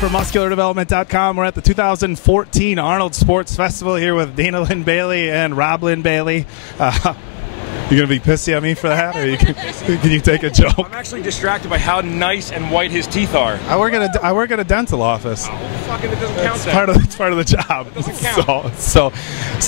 for MuscularDevelopment.com. We're at the 2014 Arnold Sports Festival here with Dana Linn Baily and Rob Linn Baily. You gonna be pissy at me for that, or can you take a joke? I'm actually distracted by how nice and white his teeth are. I work at a dental office. Oh, fucking, it doesn't count. It's part of the job. It doesn't count. So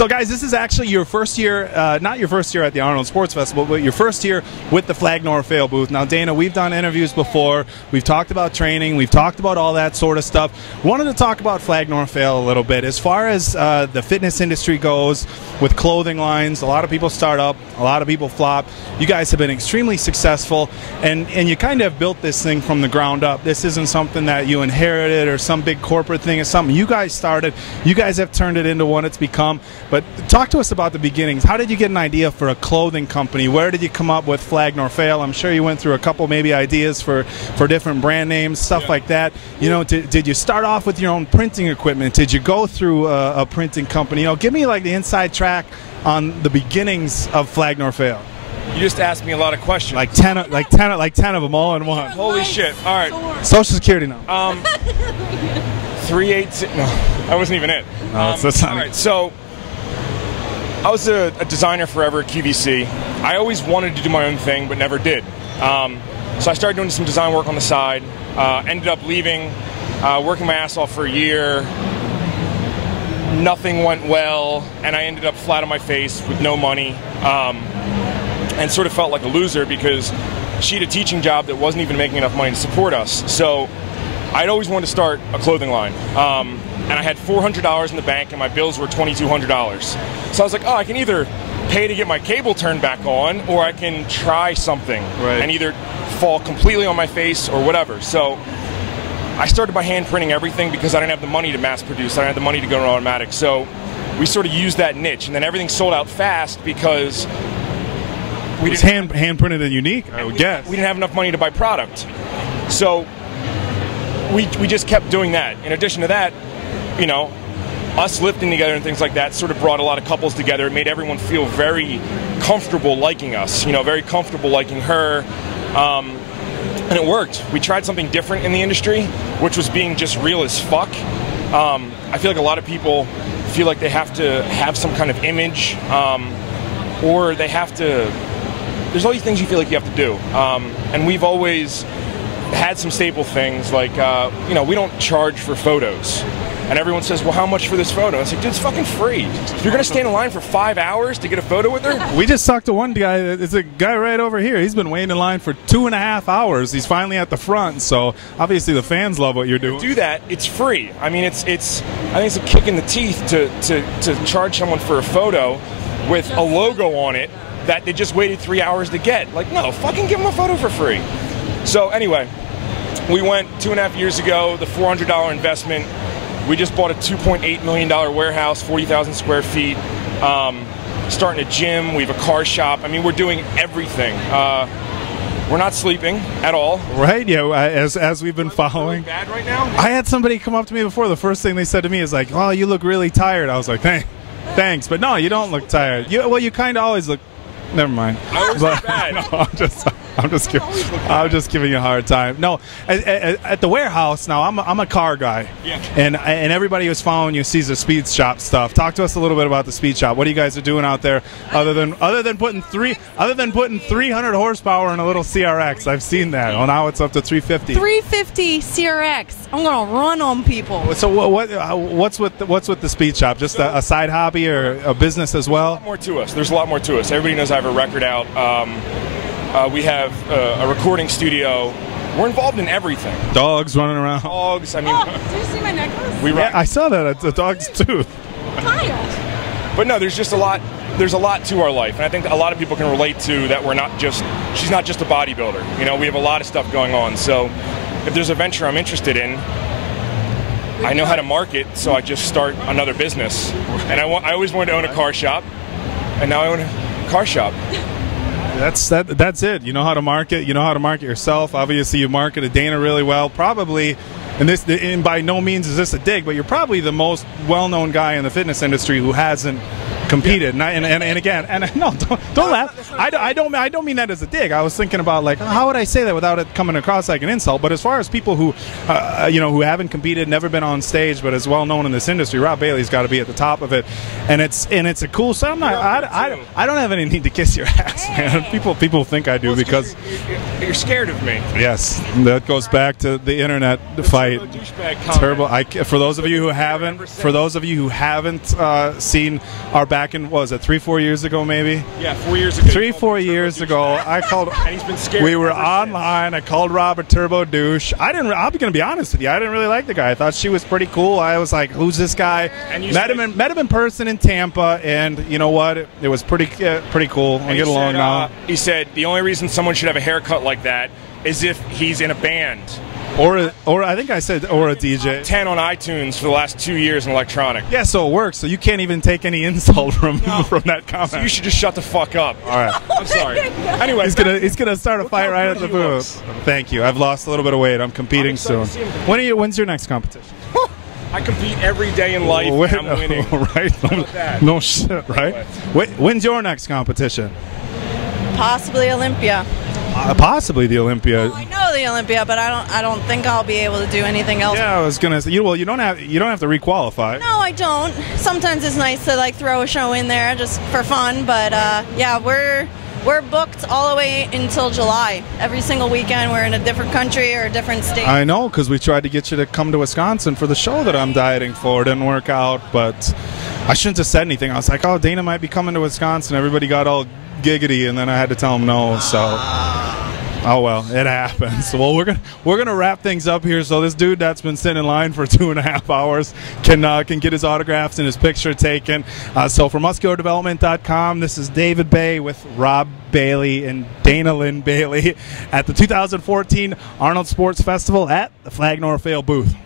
guys, this is actually your first year, not your first year at the Arnold Sports Festival, but your first year with the Flag Nor Fail booth. Now, Dana, we've done interviews before. We've talked about training. We've talked about all that sort of stuff. Wanted to talk about Flag Nor Fail a little bit. As far as the fitness industry goes, with clothing lines, a lot of people start up, a lot of people flop. You guys have been extremely successful, and you kind of built this thing from the ground up. This isn't something that you inherited or some big corporate thing. It's something you guys started. You guys have turned it into what it's become. But talk to us about the beginnings. How did you get an idea for a clothing company? Where did you come up with Flag Nor Fail? I'm sure you went through a couple maybe ideas for different brand names, stuff like that. You know, did you start off with your own printing equipment? Did you go through a printing company? You know, give me like the inside track on the beginnings of Flag Nor Fail. You just asked me a lot of questions. Like 10 of them all in one. Holy shit! All right. Social Security now. 386. No, that wasn't even it. No, that's not. All right. So I was a designer forever at QVC. I always wanted to do my own thing, but never did. So I started doing some design work on the side. Ended up leaving, working my ass off for a year. Nothing went well, and I ended up flat on my face with no money. And sort of felt like a loser because she had a teaching job that wasn't even making enough money to support us. So I'd always wanted to start a clothing line. And I had $400 in the bank and my bills were $2,200. So I was like, oh, I can either pay to get my cable turned back on, or I can try something and either fall completely on my face or whatever. So I started by hand printing everything because I didn't have the money to mass produce. I didn't have the money to go to automatic. So we sort of used that niche, and then everything sold out fast because it was hand printed and unique, I would guess. We didn't have enough money to buy product. So we just kept doing that. In addition to that, you know, us lifting together and things like that sort of brought a lot of couples together. It made everyone feel very comfortable liking us, you know, very comfortable liking her. And it worked. We tried something different in the industry, which was being just real as fuck. I feel like a lot of people feel like they have to have some kind of image, or they have to, there's all these things you feel like you have to do. And we've always had some staple things like, you know, we don't charge for photos. And everyone says, well, how much for this photo? It's like, dude, it's fucking free. If you're going to stand in line for 5 hours to get a photo with her? We just talked to one guy. It's a guy right over here. He's been waiting in line for 2.5 hours. He's finally at the front. So obviously the fans love what you're doing. To do that, it's free. I mean, I think it's a kick in the teeth to charge someone for a photo with a logo on it that they just waited 3 hours to get. Like, no, fucking give them a photo for free. So anyway, we went 2.5 years ago, the $400 investment. We just bought a $2.8 million warehouse, 40,000 square feet, starting a gym. We have a car shop. I mean, we're doing everything. We're not sleeping at all. Right, yeah, as we've been following. Really bad right now? I had somebody come up to me before. The first ththing they said to me is like, oh, you look really tired. I was like, thanks. But no, you don't look tired. Well, you kind of always look, never mind. I always look bad. No, I'm just giving you a hard time. No, at the warehouse now, I'm a car guy. Yeah. And everybody who's following you sees the speed shop stuff. Talk to us a little bit about the speed shop. What are you guys are doing out there, other than putting 300 horsepower in a little CRX? I've seen that. Well, now it's up to 350. 350 CRX. I'm gonna run on people. So what's with the speed shop? Just a side hobby or a business as well? There's a lot more to us. There's a lot more to us. Everybody knows I have a record out. We have a recording studio. We're involved in everything. Dogs running around. Dogs. I mean, did you see my necklace? We I saw that. It's a dog's tooth. Child. But no, there's just a lot. There's a lot to our life, and I think a lot of people can relate to that. We're not just. She's not just a bodybuilder. You know, we have a lot of stuff going on. So, if there's a venture I'm interested in, I know how to market, so I just start another business. And I always wanted to own a car shop, and now I own a car shop. That's it. You know how to market. You know how to market yourself. Obviously, you marketed Dana really well. Probably, and by no means is this a dig, but you're probably the most well-known guy in the fitness industry who hasn't competed, and again, and no, don't laugh. I don't mean that as a dig. I was thinking about like how would I say that without it coming across like an insult. But as far as people who, who haven't competed, never been on stage, but is well known in this industry, Rob Baily's got to be at the top of it, and it's a cool. So I don't have any need to kiss your ass, man. People think I do because you're scared of me. Yes, that goes back to the internet fight. Turbo. For those of you who haven't seen our back in, what was it, 3-4 years ago maybe? Yeah, 4 years ago. 3-4 years ago, I called. And he's been scared. We were online. I called Rob a turbo douche. I'll be gonna be honest with you. I didn't really like the guy. I thought she was pretty cool. I was like, who's this guy? Met him in person in Tampa, and you know what? It was pretty cool. We get along now. He said the only reason someone should have a haircut like that is if he's in a band. Or I think I said or a DJ. 10 on iTunes for the last 2 years in electronic. Yeah, so it works. So you can't even take any insult from that comment. So you should just shut the fuck up. All right. I'm sorry. Anyway, he's gonna start a fight right at the booth. Thank you. I've lost a little bit of weight. I'm competing soon. When's your next competition? I compete every day in life. And I'm winning. Right? No shit. Right? When's your next competition? Possibly Olympia. Possibly the Olympia. Well, I know the Olympia, but I don't think I'll be able to do anything else. Yeah, I was gonna say. You don't have to requalify. No, I don't. Sometimes it's nice to like throw a show in there just for fun, but yeah, we're booked all the way until July. Every single weekend, we're in a different country or a different state. I know, because we tried to get you to come to Wisconsin for the show that I'm dieting for. It didn't work out, but I shouldn't have said anything. I was like, oh, Dana might be coming to Wisconsin. Everybody got all giggity, and then I had to tell him no. So, oh well, it happens. Well, we're gonna wrap things up here. So this dude that's been sitting in line for 2.5 hours can get his autographs and his picture taken. So for MuscularDevelopment.com, this is David Baye with Rob Baily and Dana Linn Bailey at the 2014 Arnold Sports Festival at the Flag Nor Fail booth.